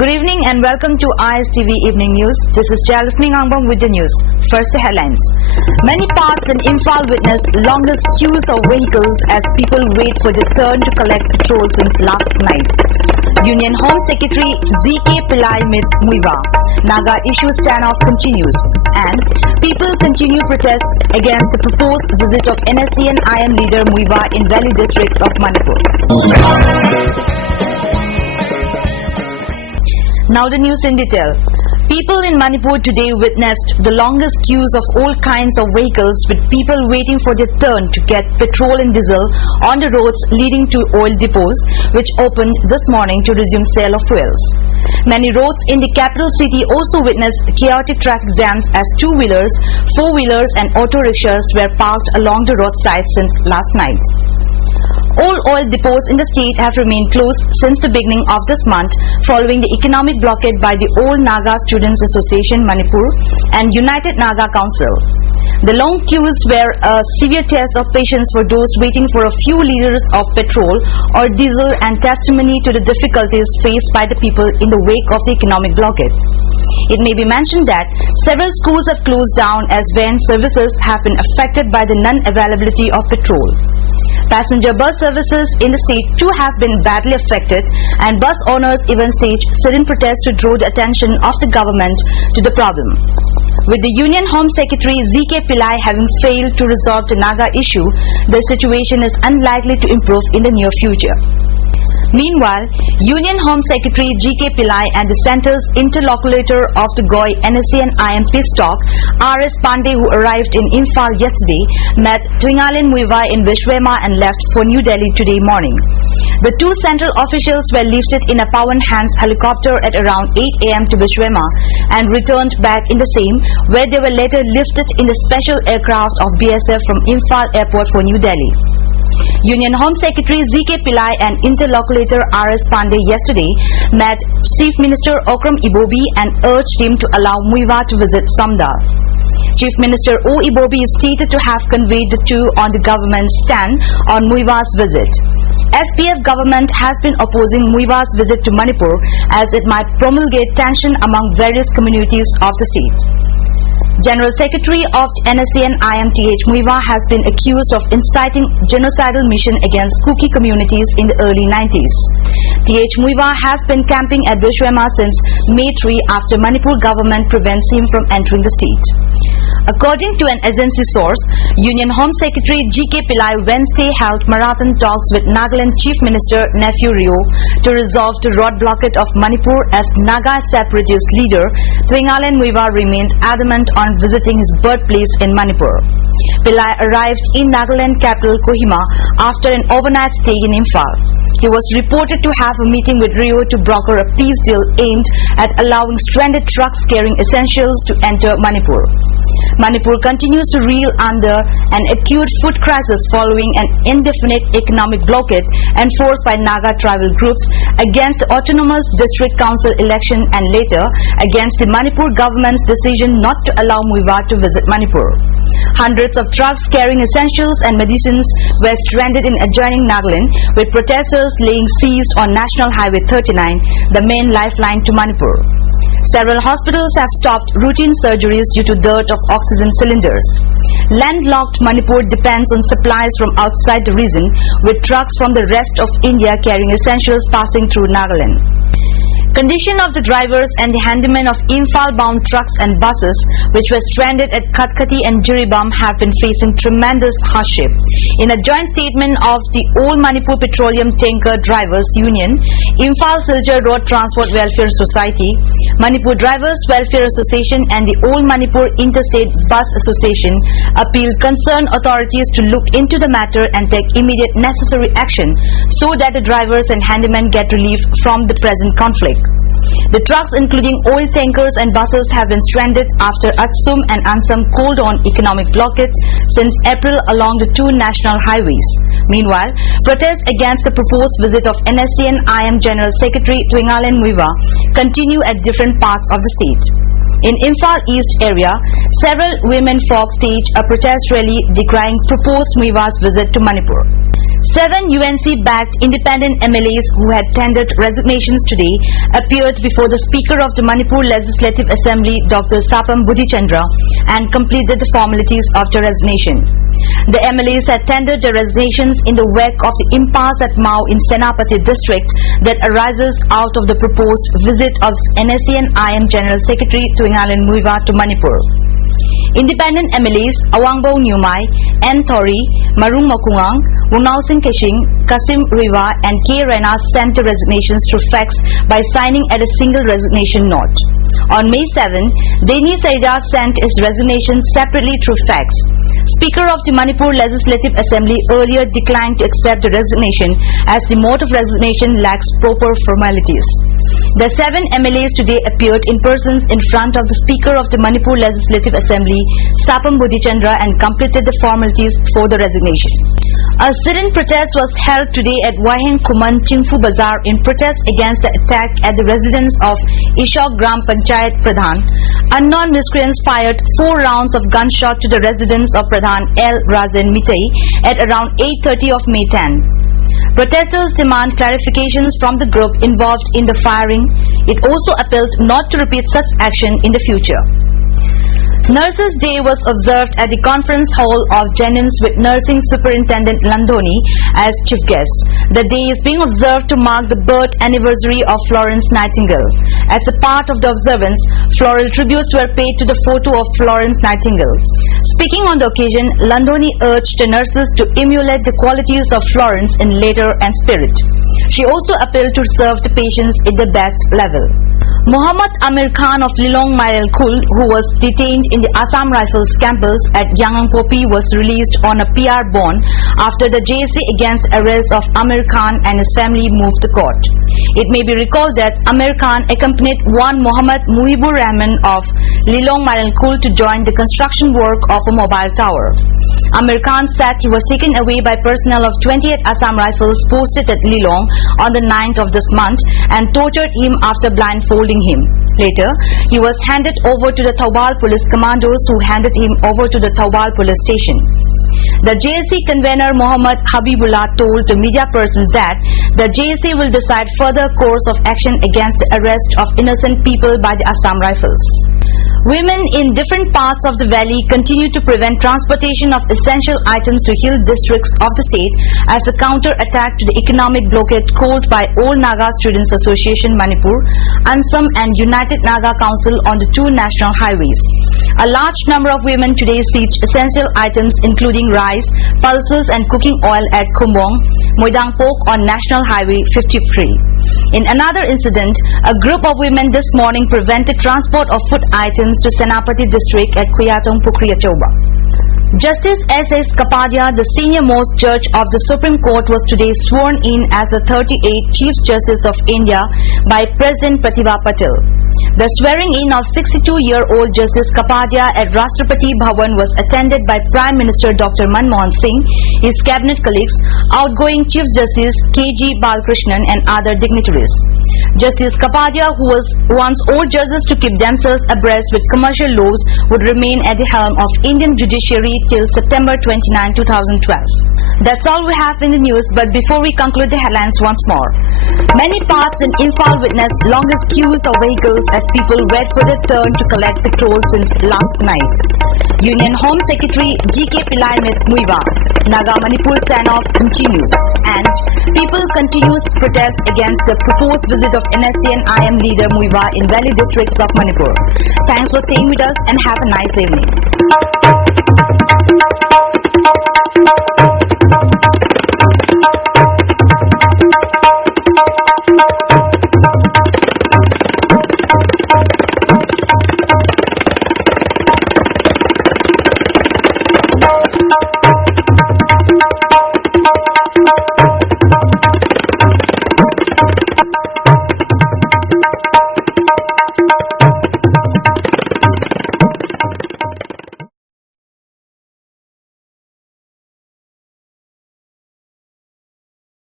Good evening and welcome to ISTV Evening News. This is Jasmine Angbong with the news. First, the headlines. Many parts in Imphal witness longest queues of vehicles as people wait for their turn to collect petrol since last night. Union Home Secretary ZK Pillai meets Muiva. Naga issue standoff continues. And people continue protests against the proposed visit of NSC and IM leader Muiva in Valley districts of Manipur. Now the news in detail. People in Manipur today witnessed the longest queues of all kinds of vehicles, with people waiting for their turn to get petrol and diesel on the roads leading to oil depots, which opened this morning to resume sale of fuels. Many roads in the capital city also witnessed chaotic traffic jams as two-wheelers, four-wheelers and auto rickshaws were parked along the roadside since last night. All oil depots in the state have remained closed since the beginning of this month following the economic blockade by the All Naga Students Association Manipur and United Naga Council. The long queues were a severe test of patience for those waiting for a few liters of petrol or diesel and testimony to the difficulties faced by the people in the wake of the economic blockade. It may be mentioned that several schools have closed down as van services have been affected by the non-availability of petrol. Passenger bus services in the state too have been badly affected, and bus owners even staged sit-in protests to draw the attention of the government to the problem. With the Union Home Secretary ZK Pillai having failed to resolve the Naga issue, the situation is unlikely to improve in the near future. Meanwhile, Union Home Secretary GK Pillai and the centre's interlocutor of the GOI, NSC and IM peace talk, R.S. Pandey, who arrived in Imphal yesterday, met Twingalin Muiva in Vishwema and left for New Delhi today morning. The two central officials were lifted in a Pawan Hands helicopter at around 8 a.m. to Vishwema and returned back in the same, where they were later lifted in the special aircraft of BSF from Imphal Airport for New Delhi. Union Home Secretary ZK Pillai and interlocutor R.S. Pandey yesterday met Chief Minister Okram Ibobi and urged him to allow Muiva to visit Samdal. Chief Minister O. Ibobi is stated to have conveyed the two on the government's stand on Muiva's visit. SPF government has been opposing Muiva's visit to Manipur as it might promulgate tension among various communities of the state. General Secretary of NSC and IMTH Muiva has been accused of inciting genocidal mission against Kuki communities in the early 90s. TH Muiva has been camping at Vishwema since May 3 after Manipur government prevents him from entering the state. According to an agency source, Union Home Secretary GK Pillai Wednesday held marathon talks with Nagaland Chief Minister Nephew Rio to resolve the road blockade of Manipur as Naga separatist leader Twingalin Muiva remained adamant on visiting his birthplace in Manipur. Pillai arrived in Nagaland capital Kohima after an overnight stay in Imphal. He was reported to have a meeting with Rio to broker a peace deal aimed at allowing stranded trucks carrying essentials to enter Manipur. Manipur continues to reel under an acute food crisis following an indefinite economic blockade enforced by Naga tribal groups against the Autonomous District Council election and later against the Manipur government's decision not to allow Muiva to visit Manipur. Hundreds of trucks carrying essentials and medicines were stranded in adjoining Nagaland, with protesters laying siege on National Highway 39, the main lifeline to Manipur. Several hospitals have stopped routine surgeries due to dearth of oxygen cylinders. Landlocked Manipur depends on supplies from outside the region, with trucks from the rest of India carrying essentials passing through Nagaland. Condition of the drivers and the handymen of Imphal-bound trucks and buses, which were stranded at Khatkati and Jiribam, have been facing tremendous hardship. In a joint statement of the All Manipur Petroleum Tanker Drivers Union, Imphal Silchar Road Transport Welfare Society, Manipur Drivers Welfare Association and the All Manipur Interstate Bus Association appealed concerned authorities to look into the matter and take immediate necessary action so that the drivers and handymen get relief from the present conflict. The trucks, including oil tankers and buses, have been stranded after Atsum and Ansam called on economic blockade since April along the two national highways. Meanwhile, protests against the proposed visit of NSC and IM General Secretary Twingalin Muiva continue at different parts of the state. In Imphal East area, several women folk staged a protest rally decrying proposed Muiva's visit to Manipur. 7 UNC-backed independent MLAs who had tendered resignations today appeared before the Speaker of the Manipur Legislative Assembly, Dr. Sapam Bodhichandra, and completed the formalities of the resignation. The MLAs had tendered their resignations in the wake of the impasse at Mau in Senapati district that arises out of the proposed visit of NSCN-IM General Secretary Tuingalan Muiva to Manipur. Independent MLAs Awangbo Nyumai, N. Thori, Marung Makungang, Wunau Singh Keshing, Kasim Riva and K. Rena sent the resignations through fax by signing at a single resignation note. On May 7, Deni Saija sent his resignation separately through fax. Speaker of the Manipur Legislative Assembly earlier declined to accept the resignation as the mode of resignation lacks proper formalities. The 7 MLAs today appeared in persons in front of the Speaker of the Manipur Legislative Assembly, Sapam Bodhichandra, and completed the formalities for the resignation. A sit-in protest was held today at Waheng Kuman Chingfu Bazar in protest against the attack at the residence of Ishok Gram Panchayat Pradhan. Unknown miscreants fired 4 rounds of gunshot to the residence of Pradhan L. Razen Mitei at around 8:30 of May 10. Protesters demand clarifications from the group involved in the firing. It also appealed not to repeat such action in the future. Nurses' Day was observed at the conference hall of Jennings with Nursing Superintendent Landhoni as chief guest. The day is being observed to mark the birth anniversary of Florence Nightingale. As a part of the observance, floral tributes were paid to the photo of Florence Nightingale. Speaking on the occasion, Landhoni urged the nurses to emulate the qualities of Florence in letter and spirit. She also appealed to serve the patients at the best level. Muhammad Amir Khan of Lilong Mail Kul, who was detained in the Assam Rifles campus at Yangangpopi, was released on a PR bond after the JSC against arrest of Amir Khan and his family moved to court. It may be recalled that Amir Khan accompanied one Muhammad Muhibur Rahman of Lilong Mail Kul to join the construction work of a mobile tower. Amir Khan said he was taken away by personnel of 28 Assam Rifles posted at Lilong on the 9th of this month and tortured him after blindfolding him. Later, he was handed over to the Taubal police commandos who handed him over to the Taubal police station. The JSC convener Muhammad Habibullah told the media persons that the JSC will decide further course of action against the arrest of innocent people by the Assam Rifles. Women in different parts of the valley continue to prevent transportation of essential items to hill districts of the state as a counter-attack to the economic blockade called by All Naga Students Association Manipur, ANSAM and United Naga Council on the 2 national highways. A large number of women today siege essential items including rice, pulses and cooking oil at Khumbong, Moidangpok on National Highway 53. In another incident, a group of women this morning prevented transport of food items to Senapati district at Kuyatong Pukriya Choba. Justice S.S. Kapadia, the senior-most judge of the Supreme Court, was today sworn in as the 38th Chief Justice of India by President Pratibha Patil. The swearing-in of 62-year-old Justice Kapadia at Rashtrapati Bhavan was attended by Prime Minister Dr. Manmohan Singh, his cabinet colleagues, outgoing Chief Justice K.G. Balakrishnan and other dignitaries. Justice Kapadia, who wants all judges to keep themselves abreast with commercial laws, would remain at the helm of Indian judiciary till September 29, 2012. That's all we have in the news, but before we conclude the headlines once more. Many parts in Imphal witnessed longest queues of vehicles as people wait for their turn to collect petrol since last night. Union Home Secretary G.K. Pillai meets Muiva. Naga Manipur standoff continues, and people continues protest against the proposed visit of NSCN-IM leader Muiva in valley districts of Manipur. Thanks for staying with us and have a nice evening.